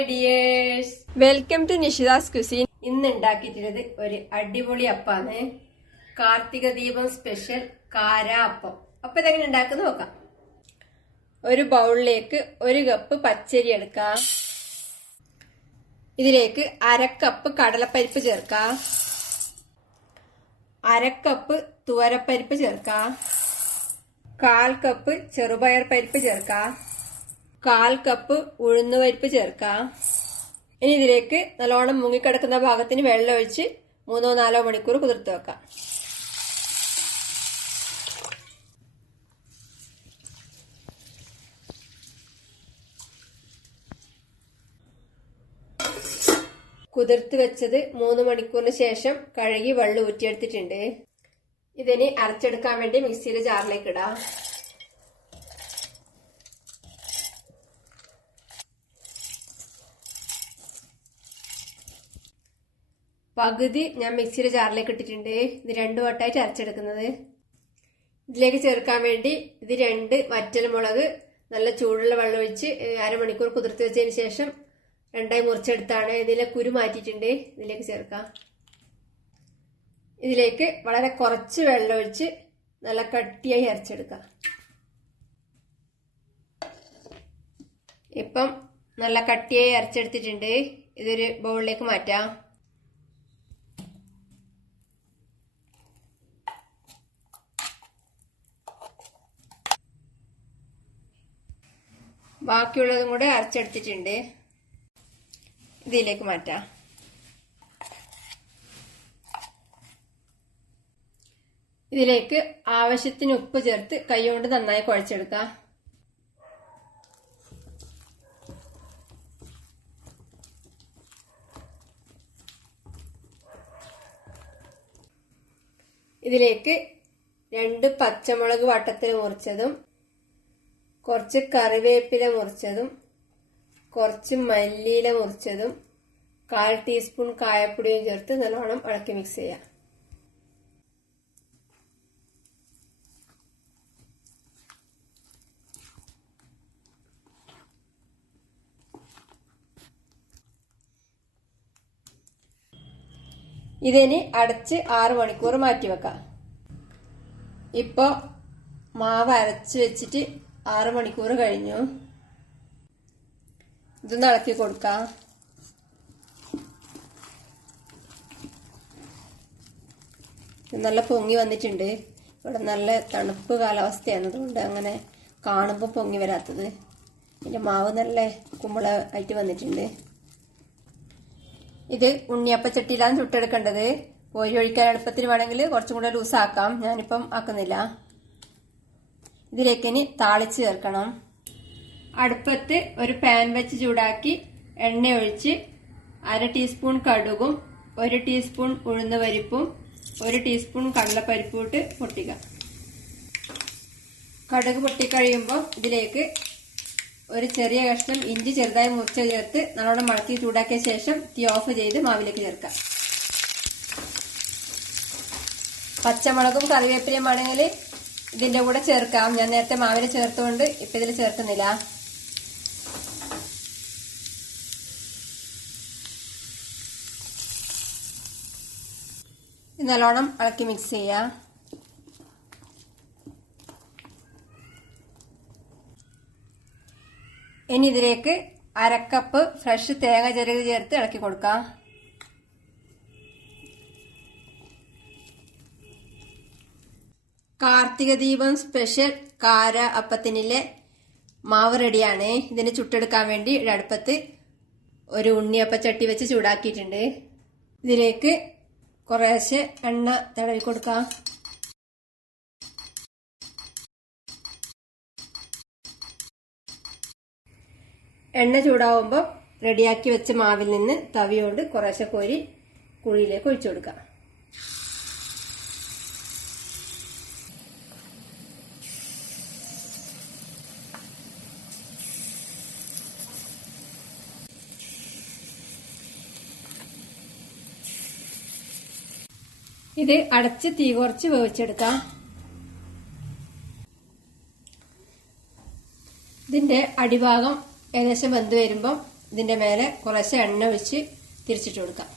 Hi dears, welcome to Nishita's cuisine. ഇന്ന് ഉണ്ടാക്കിയിട്ടുള്ളത് ഒരു അടിപൊളി അപ്പാണ്. കാർത്തിക ദീപം സ്പെഷ്യൽ കാര അപ്പം. അപ്പൊ ഇതെങ്ങനെ ഉണ്ടാക്കുന്നത് നോക്കാം. ഒരു ബൗളിലേക്ക് 1 കപ്പ് പച്ചരി എടുക്കാം. ഇതിലേക്ക് 1/2 കപ്പ് കടലപ്പരിപ്പ് ചേർക്കാം. 1/2 കപ്പ് തുവരപ്പരിപ്പ് ചേർക്കാം. 1/4 കപ്പ് ചെറുപയർ പരിപ്പ് ചേർക്കാം. 1/4 കപ്പ് ഉഴുന്നുപരിപ്പ് ചേർക്കാം. ഇനി ഇതിലേക്ക് നല്ലോണം മുങ്ങിക്കിടക്കുന്ന ഭാഗത്തിന് വെള്ളം ഒഴിച്ച് 3-4 മണിക്കൂർ കുതിർത്ത് വെക്കാം. കുതിർത്ത് വെച്ചത് 3 മണിക്കൂറിന് ശേഷം കഴുകി വെള്ളം ഊറ്റിയെടുത്തിട്ടുണ്ട്. ഇതിനി അരച്ചെടുക്കാൻ വേണ്ടി മിക്സിയുടെ ജാറിലേക്ക് ഇടാം. പകുതി ഞാൻ മിക്സിയുടെ ജാറിലേക്ക് ഇട്ടിട്ടുണ്ട്. ഇത് 2 വട്ടമായിട്ട് അരച്ചെടുക്കുന്നത്. ഇതിലേക്ക് ചേർക്കാൻ വേണ്ടി ഇത് 2 വറ്റൽമുളക് നല്ല ചൂടുള്ള വെള്ളം ഒഴിച്ച് 1/2 മണിക്കൂർ കുതിർത്ത് വെച്ചതിന് ശേഷം 2ആയി മുറിച്ചെടുത്താണ്. ഇതിലെ കുരു മാറ്റിയിട്ടുണ്ട്. ഇതിലേക്ക് ചേർക്കാം. ഇതിലേക്ക് വളരെ കുറച്ച് വെള്ളം ഒഴിച്ച് നല്ല കട്ടിയായി അരച്ചെടുക്കാം. ഇപ്പം നല്ല കട്ടിയായി അരച്ചെടുത്തിട്ടുണ്ട്. ഇതൊരു ബൗളിലേക്ക് മാറ്റാം. ബാക്കിയുള്ളതും കൂടെ അരച്ചെടുത്തിട്ടുണ്ട്. ഇതിലേക്ക് മാറ്റാം. ഇതിലേക്ക് ആവശ്യത്തിന് ഉപ്പ് ചേർത്ത് കൈകൊണ്ട് നന്നായി കുഴച്ചെടുക്കാം. ഇതിലേക്ക് 2 പച്ചമുളക് വട്ടത്തിൽ മുറിച്ചതും കുറച്ച് കറിവേപ്പില മുറിച്ചതും കുറച്ച് മല്ലിയില മുറിച്ചതും 1/4 ടീസ്പൂൺ കായപ്പൊടിയും ചേർത്ത് നല്ലോണം ഇളക്കി മിക്സ് ചെയ്യാം. ഇതിനി അടച്ച് 6 മണിക്കൂർ മാറ്റിവെക്കാം. ഇപ്പൊ മാവ് അരച്ച് വെച്ചിട്ട് 6 മണിക്കൂർ കഴിഞ്ഞു. ഇതൊന്ന് ഇളക്കി കൊടുക്കാം. നല്ല പൊങ്ങി വന്നിട്ടുണ്ട്. ഇവിടെ നല്ല തണുപ്പ് കാലാവസ്ഥയാണ്, അതുകൊണ്ട് അങ്ങനെ കാണുമ്പോൾ പൊങ്ങി വരാത്തത്. ഇതിന്റെ മാവ് നല്ല കുമ്പളായിട്ട് വന്നിട്ടുണ്ട്. ഇത് ഉണ്ണിയപ്പച്ചട്ടിയിലാണ് ചുട്ടെടുക്കേണ്ടത്. കോരി ഒഴിക്കാൻ എളുപ്പത്തിന് വേണമെങ്കിൽ കുറച്ചും കൂടെ ലൂസാക്കാം. ഞാനിപ്പം ആക്കുന്നില്ല. ഇതിലേക്ക് ഇനി താളിച്ച് ചേർക്കണം. അടുപ്പത്ത് ഒരു പാൻ വെച്ച് ചൂടാക്കി എണ്ണ ഒഴിച്ച് 1/2 ടീസ്പൂൺ കടുകും 1 ടീസ്പൂൺ ഉഴുന്ന പരിപ്പും 1 ടീസ്പൂൺ കടലപ്പരിപ്പും ഇട്ട് പൊട്ടിക്കാം. കടുക് പൊട്ടിക്കഴിയുമ്പോൾ ഇതിലേക്ക് ഒരു ചെറിയ കഷ്ണം ഇഞ്ചി ചെറുതായി മുറിച്ച് ചേർത്ത് നല്ലോണം മടക്കി ചൂടാക്കിയ ശേഷം തീ ഓഫ് ചെയ്ത് മാവിലേക്ക് ചേർക്കാം. പച്ചമുളകും കറിവേപ്പിലയും ആണെങ്കിൽ ഇതിന്റെ കൂടെ ചേർക്കാം. ഞാൻ നേരത്തെ മാവിൽ ചേർത്തുകൊണ്ട് ഇപ്പൊ ഇതിൽ ചേർക്കുന്നില്ല. നല്ലോണം ഇളക്കി മിക്സ് ചെയ്യാം. ഇനി ഇതിലേക്ക് 1/2 കപ്പ് ഫ്രഷ് തേങ്ങ ചിരകി ചേർത്ത് ഇളക്കി കൊടുക്കാം. കാർത്തിക ദീപം സ്പെഷ്യൽ കാര അപ്പത്തിനിലെ മാവ് റെഡിയാണ്. ഇതിന് ചുട്ടെടുക്കാൻ വേണ്ടി അടുപ്പത്ത് ഒരു ഉണ്ണിയപ്പച്ചട്ടി വെച്ച് ചൂടാക്കിയിട്ടുണ്ട്. ഇതിലേക്ക് കുറേശ്ശെ എണ്ണ തടവി കൊടുക്കാം. എണ്ണ ചൂടാവുമ്പോൾ റെഡിയാക്കി വെച്ച മാവിൽ നിന്ന് തവിയോണ്ട് കുറേശ്ശെ കോരി കുഴിയിലേക്ക് ഒഴിച്ചു കൊടുക്കാം. ഇത് അടച്ച് തീ കുറച്ച് വേവിച്ചെടുക്കാം. ഇതിന്റെ അടിഭാഗം ഏകദേശം വെന്ത് വരുമ്പോൾ ഇതിന്റെ മേലെ കുറേശ്ശെ എണ്ണ ഒഴിച്ച് തിരിച്ചിട്ട് കൊടുക്കാം.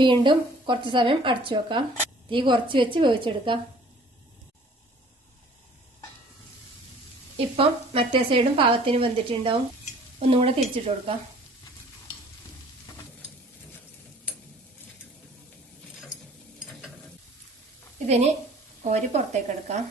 വീണ്ടും കുറച്ച് സമയം അടച്ചു വെക്കാം. തീ കുറച്ച് വെച്ച് വേവിച്ചെടുക്കാം. ഇപ്പം മറ്റേ സൈഡും പാകത്തിന് വെന്തിട്ടുണ്ടാവും. ഒന്നും കൂടെ തിരിച്ചിട്ട് കൊടുക്കാം. ഇതിന് കോരി പുറത്തേക്ക് എടുക്കാം.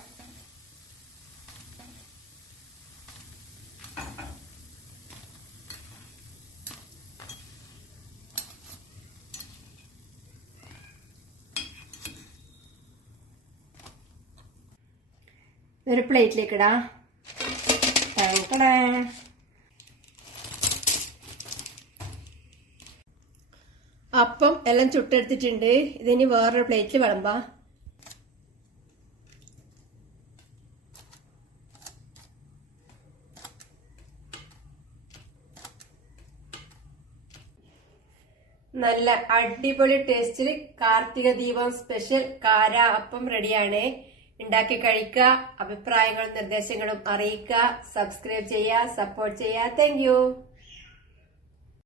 ഒരു പ്ലേറ്റിലേക്ക് ഇടാം. അപ്പം എല്ലാം ചുട്ടെടുത്തിട്ടുണ്ട്. ഇതിനി വേറൊരു പ്ലേറ്റിൽ വിളമ്പാം. നല്ല അടിപൊളി ടേസ്റ്റിൽ കാർത്തിക ദീപം സ്പെഷ്യൽ കാര അപ്പം റെഡിയാണ്. ഉണ്ടാക്കി കഴിക്കുക. അഭിപ്രായങ്ങളും നിർദ്ദേശങ്ങളും അറിയിക്കുക. സബ്സ്ക്രൈബ് ചെയ്യുക, സപ്പോർട്ട് ചെയ്യുക. Thank you.